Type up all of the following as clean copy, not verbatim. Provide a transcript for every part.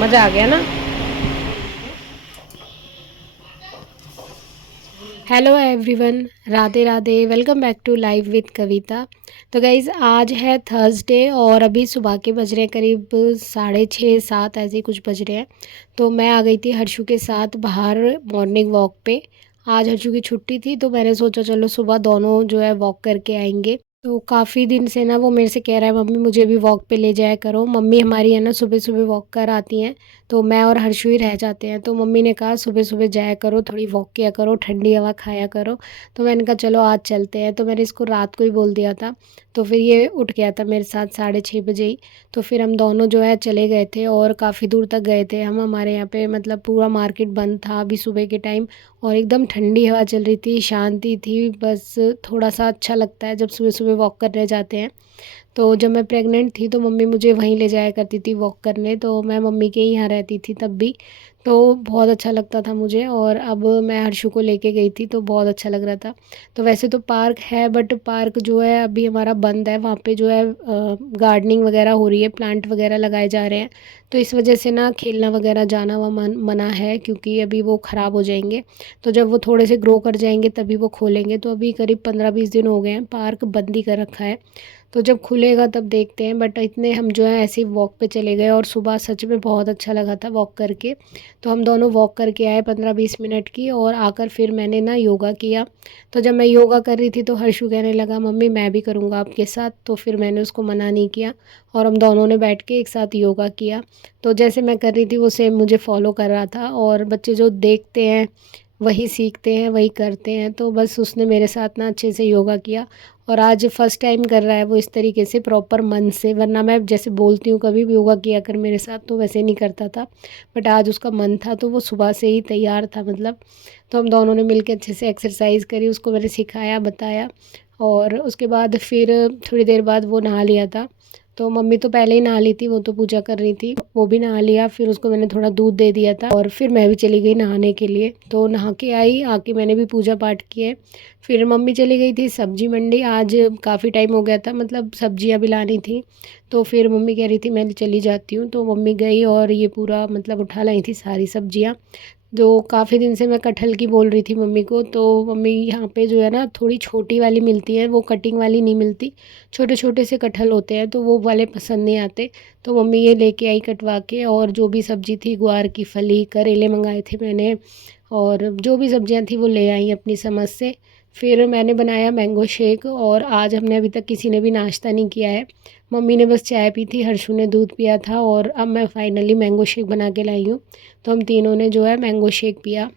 मज़ा आ गया ना। Hello everyone, Radhe Radhe, welcome back to live with Kavita. तो गाइज़ आज है थर्सडे और अभी सुबह के बज रहे हैं करीब 6:30 7 ऐसे ही कुछ बज रहे हैं। तो मैं आ गई थी हर्षु के साथ बाहर मॉर्निंग वॉक पे। आज हर्षु की छुट्टी थी तो मैंने सोचा चलो सुबह दोनों जो है वॉक करके आएंगे। तो काफ़ी दिन से ना वो मेरे से कह रहा है मम्मी मुझे भी वॉक पे ले जाया करो। मम्मी हमारी है ना सुबह सुबह वॉक कर आती हैं, तो मैं और हर्षु ही रह जाते हैं। तो मम्मी ने कहा सुबह सुबह जाया करो, थोड़ी वॉक किया करो, ठंडी हवा खाया करो। तो मैंने कहा चलो आज चलते हैं। तो मैंने इसको रात को ही बोल दिया था, तो फिर ये उठ गया था मेरे साथ 6:30 बजे ही। तो फिर हम दोनों जो है चले गए थे और काफ़ी दूर तक गए थे हम। हमारे यहाँ पे मतलब पूरा मार्केट बंद था अभी सुबह के टाइम, और एकदम ठंडी हवा चल रही थी, शांति थी। बस थोड़ा सा अच्छा लगता है जब सुबह सुबह वॉक करने जाते हैं। तो जब मैं प्रेग्नेंट थी तो मम्मी मुझे वहीं ले जाया करती थी वॉक करने, तो मैं मम्मी के ही यहाँ रहती थी तब भी। तो बहुत अच्छा लगता था मुझे, और अब मैं हर्षु को लेके गई थी तो बहुत अच्छा लग रहा था। तो वैसे तो पार्क है, बट पार्क जो है अभी हमारा बंद है। वहाँ पे जो है गार्डनिंग वगैरह हो रही है, प्लांट वगैरह लगाए जा रहे हैं। तो इस वजह से ना खेलना वगैरह जाना वहाँ मना है, क्योंकि अभी वो ख़राब हो जाएंगे। तो जब वो थोड़े से ग्रो कर जाएंगे तभी वो खोलेंगे। तो अभी करीब 15-20 दिन हो गए हैं, पार्क बंद ही कर रखा है। तो जब खुलेगा तब देखते हैं। बट इतने हम जो है ऐसे ही वॉक पे चले गए, और सुबह सच में बहुत अच्छा लगा था वॉक करके। तो हम दोनों वॉक करके आए 15-20 मिनट की, और आकर फिर मैंने ना योगा किया। तो जब मैं योगा कर रही थी तो हर्षु कहने लगा मम्मी मैं भी करूँगा आपके साथ। तो फिर मैंने उसको मना नहीं किया, और हम दोनों ने बैठ के एक साथ योगा किया। तो जैसे मैं कर रही थी वो सेम मुझे फॉलो कर रहा था, और बच्चे जो देखते हैं वही सीखते हैं, वही करते हैं। तो बस उसने मेरे साथ ना अच्छे से योगा किया, और आज फर्स्ट टाइम कर रहा है वो इस तरीके से प्रॉपर मन से। वरना मैं जैसे बोलती हूँ कभी भी योगा किया कर मेरे साथ, तो वैसे नहीं करता था। बट आज उसका मन था तो वो सुबह से ही तैयार था मतलब। तो हम दोनों ने मिलकर अच्छे से एक्सरसाइज करी, उसको मैंने सिखाया बताया। और उसके बाद फिर थोड़ी देर बाद वो नहा लिया था। तो मम्मी तो पहले ही नहा ली थी, वो तो पूजा कर रही थी, वो भी नहा लिया। फिर उसको मैंने थोड़ा दूध दे दिया था, और फिर मैं भी चली गई नहाने के लिए। तो नहा के आई, आके मैंने भी पूजा पाठ किए। फिर मम्मी चली गई थी सब्जी मंडी, आज काफ़ी टाइम हो गया था, मतलब सब्जियां भी लानी थी। तो फिर मम्मी कह रही थी मैं चली जाती हूँ, तो मम्मी गई और ये पूरा मतलब उठा लाई थी सारी सब्जियां। जो काफ़ी दिन से मैं कटहल की बोल रही थी मम्मी को, तो मम्मी यहाँ पे जो है ना थोड़ी छोटी वाली मिलती है, वो कटिंग वाली नहीं मिलती। छोटे छोटे से कटहल होते हैं तो वो वाले पसंद नहीं आते। तो मम्मी ये लेके आई कटवा के, और जो भी सब्ज़ी थी ग्वार की फली, करेले मंगाए थे मैंने, और जो भी सब्जियां थी वो ले आई अपनी समझ से। फिर मैंने बनाया मैंगो शेक, और आज हमने अभी तक किसी ने भी नाश्ता नहीं किया है। मम्मी ने बस चाय पी थी, हर्षु ने दूध पिया था, और अब मैं फाइनली मैंगो शेक बना के लाई हूँ। तो हम तीनों ने जो है मैंगो शेक पिया।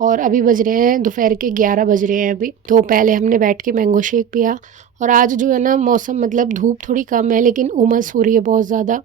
और अभी बज रहे हैं दोपहर के 11 बज रहे हैं अभी। तो पहले हमने बैठ के मैंगो शेक पिया। और आज जो है ना मौसम मतलब धूप थोड़ी कम है, लेकिन उमस हो रही है बहुत ज़्यादा,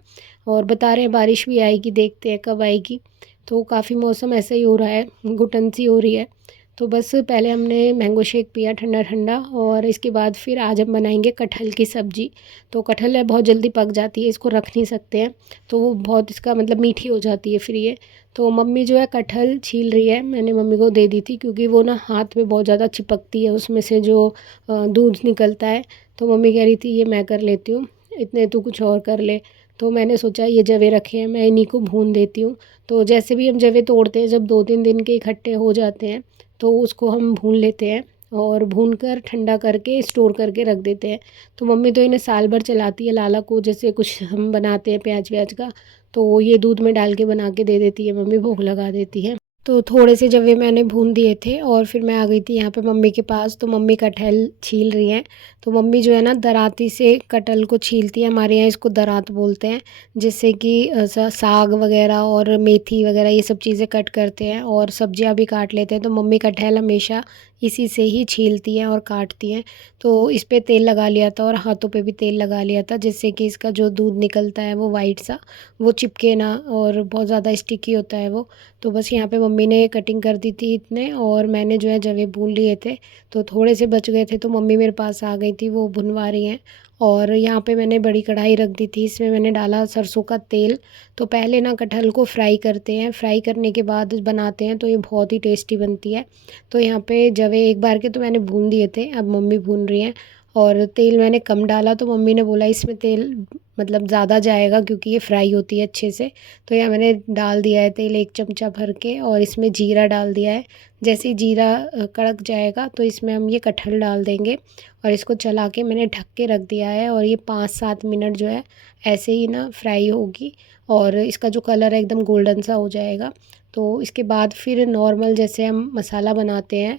और बता रहे हैं बारिश भी आएगी, देखते हैं कब आएगी। तो काफ़ी मौसम ऐसा ही हो रहा है, घुटन सी हो रही है। तो बस पहले हमने मैंगो शेक पिया ठंडा ठंडा, और इसके बाद फिर आज हम बनाएंगे कटहल की सब्ज़ी। तो कटहल है बहुत जल्दी पक जाती है, इसको रख नहीं सकते हैं, तो वो बहुत इसका मतलब मीठी हो जाती है फिर ये। तो मम्मी जो है कटहल छील रही है, मैंने मम्मी को दे दी थी क्योंकि वो ना हाथ में बहुत ज़्यादा चिपकती है, उसमें से जो दूध निकलता है। तो मम्मी कह रही थी ये मैं कर लेती हूँ, इतने तू कुछ और कर ले। तो मैंने सोचा ये जवे रखे हैं, मैं इन्हीं को भून देती हूँ। तो जैसे भी हम जवे तोड़ते हैं जब 2-3 दिन के इकट्ठे हो जाते हैं, तो उसको हम भून लेते हैं, और भून कर ठंडा करके स्टोर करके रख देते हैं। तो मम्मी तो इन्हें साल भर चलाती है लाला को, जैसे कुछ हम बनाते हैं प्याज व्याज का, तो ये दूध में डाल के बना के दे देती है मम्मी, भोग लगा देती है। तो थोड़े से जवे मैंने भून दिए थे, और फिर मैं आ गई थी यहाँ पे मम्मी के पास। तो मम्मी कटहल छील रही हैं। तो मम्मी जो है ना दराती से कटहल को छीलती है, हमारे यहाँ इसको दरात बोलते हैं। जिससे कि साग वगैरह और मेथी वगैरह ये सब चीज़ें कट करते हैं, और सब्जियां भी काट लेते हैं। तो मम्मी कटहल हमेशा इसी से ही छीलती हैं और काटती हैं। तो इस पे तेल लगा लिया था, और हाथों पे भी तेल लगा लिया था, जिससे कि इसका जो दूध निकलता है वो वाइट सा, वो चिपके ना, और बहुत ज़्यादा स्टिकी होता है वो। तो बस यहाँ पे मम्मी ने कटिंग कर दी थी इतने, और मैंने जो है जवे भून लिए थे। तो थोड़े से बच गए थे, तो मम्मी मेरे पास आ गई थी, वो भुनवा रही हैं। और यहाँ पे मैंने बड़ी कढ़ाई रख दी थी, इसमें मैंने डाला सरसों का तेल। तो पहले ना कटहल को फ्राई करते हैं, फ्राई करने के बाद बनाते हैं, तो ये बहुत ही टेस्टी बनती है। तो यहाँ पे जवे एक बार के तो मैंने भून दिए थे, अब मम्मी भून रही हैं। और तेल मैंने कम डाला, तो मम्मी ने बोला इसमें तेल मतलब ज़्यादा जाएगा क्योंकि ये फ्राई होती है अच्छे से। तो यहाँ मैंने डाल दिया है तेल 1 चमचा भर के, और इसमें जीरा डाल दिया है। जैसे ही जीरा कड़क जाएगा तो इसमें हम ये कटहल डाल देंगे, और इसको चला के मैंने ढक के रख दिया है। और ये 5-7 मिनट जो है ऐसे ही ना फ्राई होगी, और इसका जो कलर है एकदम गोल्डन सा हो जाएगा। तो इसके बाद फिर नॉर्मल जैसे हम मसाला बनाते हैं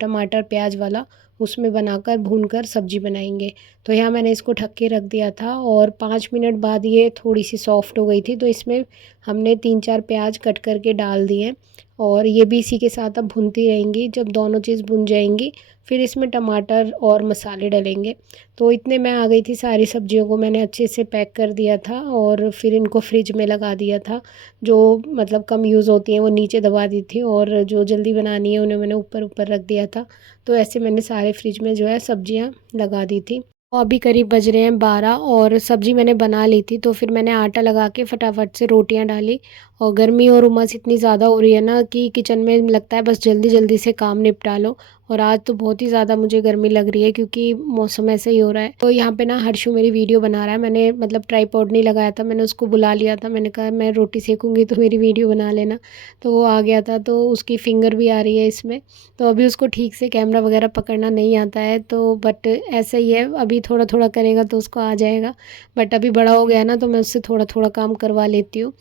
टमाटर प्याज वाला, उसमें बनाकर भूनकर सब्ज़ी बनाएंगे। तो यहाँ मैंने इसको ढक के रख दिया था, और 5 मिनट बाद ये थोड़ी सी सॉफ्ट हो गई थी। तो इसमें हमने 3-4 प्याज कट करके डाल दिए, और ये भी इसी के साथ अब भूनती रहेंगी। जब दोनों चीज़ भुन जाएंगी फिर इसमें टमाटर और मसाले डलेंगे। तो इतने में आ गई थी सारी सब्जियों को मैंने अच्छे से पैक कर दिया था, और फिर इनको फ्रिज में लगा दिया था। जो मतलब कम यूज़ होती हैं वो नीचे दबा दी थी, और जो जल्दी बनानी है उन्हें मैंने ऊपर ऊपर रख दिया था। तो ऐसे मैंने सारे फ्रिज में जो है सब्जियां लगा दी थी। और अभी करीब बज रहे हैं 12, और सब्ज़ी मैंने बना ली थी। तो फिर मैंने आटा लगा के फटाफट से रोटियां डाली। और गर्मी और उमस इतनी ज़्यादा हो रही है ना कि किचन में लगता है बस जल्दी जल्दी से काम निपटा लो। और आज तो बहुत ही ज़्यादा मुझे गर्मी लग रही है क्योंकि मौसम ऐसे ही हो रहा है। तो यहाँ पे ना हर्षु मेरी वीडियो बना रहा है। मैंने मतलब ट्राइपॉड नहीं लगाया था, मैंने उसको बुला लिया था। मैंने कहा मैं रोटी सेकूँगी तो मेरी वीडियो बना लेना। तो वो आ गया था, तो उसकी फिंगर भी आ रही है इसमें। तो अभी उसको ठीक से कैमरा वगैरह पकड़ना नहीं आता है, तो बट ऐसा ही है, अभी थोड़ा थोड़ा करेगा तो उसको आ जाएगा। बट अभी बड़ा हो गया ना, तो मैं उससे थोड़ा थोड़ा काम करवा लेती हूँ।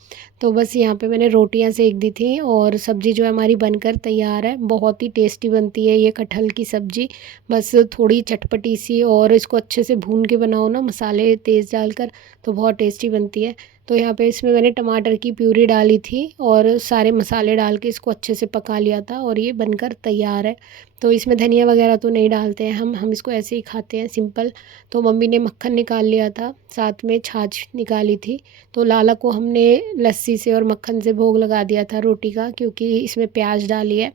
तो बस यहाँ पे मैंने रोटियां सेक दी थी, और सब्ज़ी जो है हमारी बनकर तैयार है। बहुत ही टेस्टी बनती है ये कटहल की सब्ज़ी। बस थोड़ी चटपटी सी, और इसको अच्छे से भून के बनाओ ना मसाले तेज़ डालकर, तो बहुत टेस्टी बनती है। तो यहाँ पे इसमें मैंने टमाटर की प्यूरी डाली थी, और सारे मसाले डाल के इसको अच्छे से पका लिया था, और ये बनकर तैयार है। तो इसमें धनिया वगैरह तो नहीं डालते हैं हम इसको ऐसे ही खाते हैं सिंपल। तो मम्मी ने मक्खन निकाल लिया था, साथ में छाछ निकाली थी। तो लाला को हमने लस्सी से और मक्खन से भोग लगा दिया था रोटी का, क्योंकि इसमें प्याज डाली है।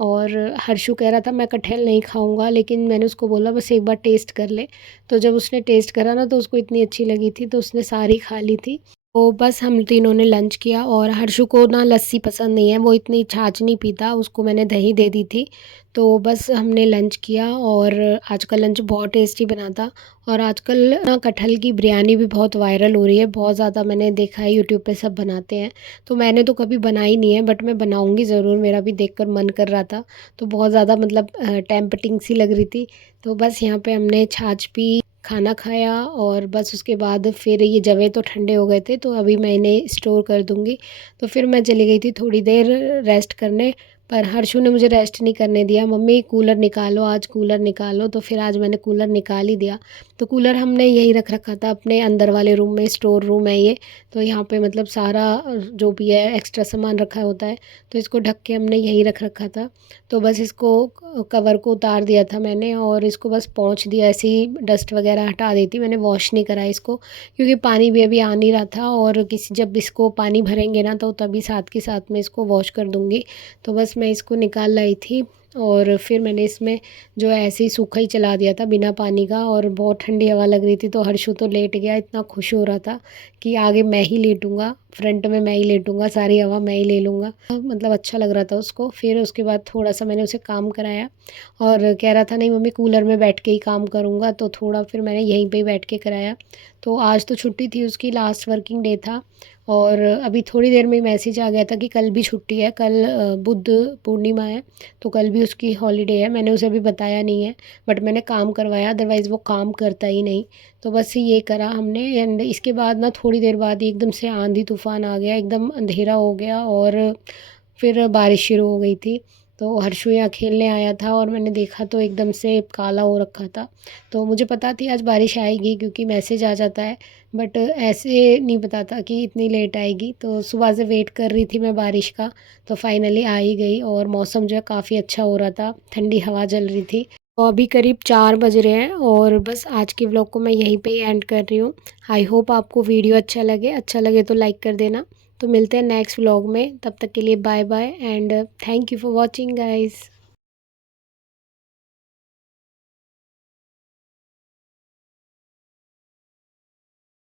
और हर्षु कह रहा था मैं कटहल नहीं खाऊंगा, लेकिन मैंने उसको बोला बस एक बार टेस्ट कर ले। तो जब उसने टेस्ट करा ना, तो उसको इतनी अच्छी लगी थी, तो उसने सारी खा ली थी। तो बस हम तीनों ने लंच किया, और हर्षु को ना लस्सी पसंद नहीं है, वो इतनी छाछ नहीं पीता, उसको मैंने दही दे दी थी। तो बस हमने लंच किया, और आज का लंच बहुत टेस्टी बना था। और आजकल ना कटहल की बिरयानी भी बहुत वायरल हो रही है, बहुत ज़्यादा मैंने देखा है यूट्यूब पे सब बनाते हैं। तो मैंने तो कभी बनाई नहीं है, बट मैं बनाऊंगी ज़रूर, मेरा भी देखकर मन कर रहा था। तो बहुत ज़्यादा मतलब टेम्पटिंग सी लग रही थी। तो बस यहाँ पे हमने छाछ पी, खाना खाया, और बस उसके बाद फिर ये जवे तो ठंडे हो गए थे, तो अभी मैं इन्हें स्टोर कर दूँगी। तो फिर मैं चली गई थी थोड़ी देर रेस्ट करने, पर हर्षु ने मुझे रेस्ट नहीं करने दिया। मम्मी कूलर निकालो, आज कूलर निकालो। तो फिर आज मैंने कूलर निकाल ही दिया। तो कूलर हमने यहीं रख रखा था अपने अंदर वाले रूम में, स्टोर रूम है ये। तो यहाँ पे मतलब सारा जो भी है एक्स्ट्रा सामान रखा होता है, तो इसको ढक के हमने यहीं रख रखा था। तो बस इसको कवर को उतार दिया था मैंने, और इसको बस पोंछ दिया, ऐसे ही डस्ट वगैरह हटा देती। मैंने वॉश नहीं करा इसको, क्योंकि पानी भी अभी आ नहीं रहा था, और किसी जब इसको पानी भरेंगे ना, तो तभी साथ के साथ में इसको वॉश कर दूँगी। तो बस मैं इसको निकाल लाई थी, और फिर मैंने इसमें जो है ऐसे ही सूखा ही चला दिया था बिना पानी का। और बहुत ठंडी हवा लग रही थी, तो हर्षु तो लेट गया, इतना खुश हो रहा था कि आगे मैं ही लेटूंगा, फ्रंट में मैं ही लेटूंगा, सारी हवा मैं ही ले लूँगा। मतलब अच्छा लग रहा था उसको। फिर उसके बाद थोड़ा सा मैंने उसे काम कराया, और कह रहा था नहीं मम्मी कूलर में बैठ के ही काम करूँगा, तो थोड़ा फिर मैंने यहीं पे ही बैठ के कराया। तो आज तो छुट्टी थी उसकी, लास्ट वर्किंग डे था। और अभी थोड़ी देर में मैसेज आ गया था कि कल भी छुट्टी है, कल बुद्ध पूर्णिमा है, तो कल भी उसकी हॉलीडे है। मैंने उसे अभी बताया नहीं है, बट मैंने काम करवाया, अदरवाइज़ वो काम करता ही नहीं। तो बस ये करा हमने। एंड इसके बाद ना थोड़ी देर बाद ही एकदम से आंधी तूफान आ गया, एकदम अंधेरा हो गया, और फिर बारिश शुरू हो गई थी। तो हर्षु यहाँ खेलने आया था, और मैंने देखा तो एकदम से काला हो रखा था। तो मुझे पता थी आज बारिश आएगी, क्योंकि मैसेज आ जाता है, बट ऐसे नहीं पता था कि इतनी लेट आएगी। तो सुबह से वेट कर रही थी मैं बारिश का, तो फाइनली आ ही गई, और मौसम जो है काफ़ी अच्छा हो रहा था, ठंडी हवा चल रही थी। तो अभी करीब 4 बज रहे हैं, और बस आज के व्लॉग को मैं यहीं पे ही एंड कर रही हूँ। आई होप आपको वीडियो अच्छा लगे तो लाइक कर देना। तो मिलते हैं नेक्स्ट व्लॉग में, तब तक के लिए bye bye, and thank you for watching guys.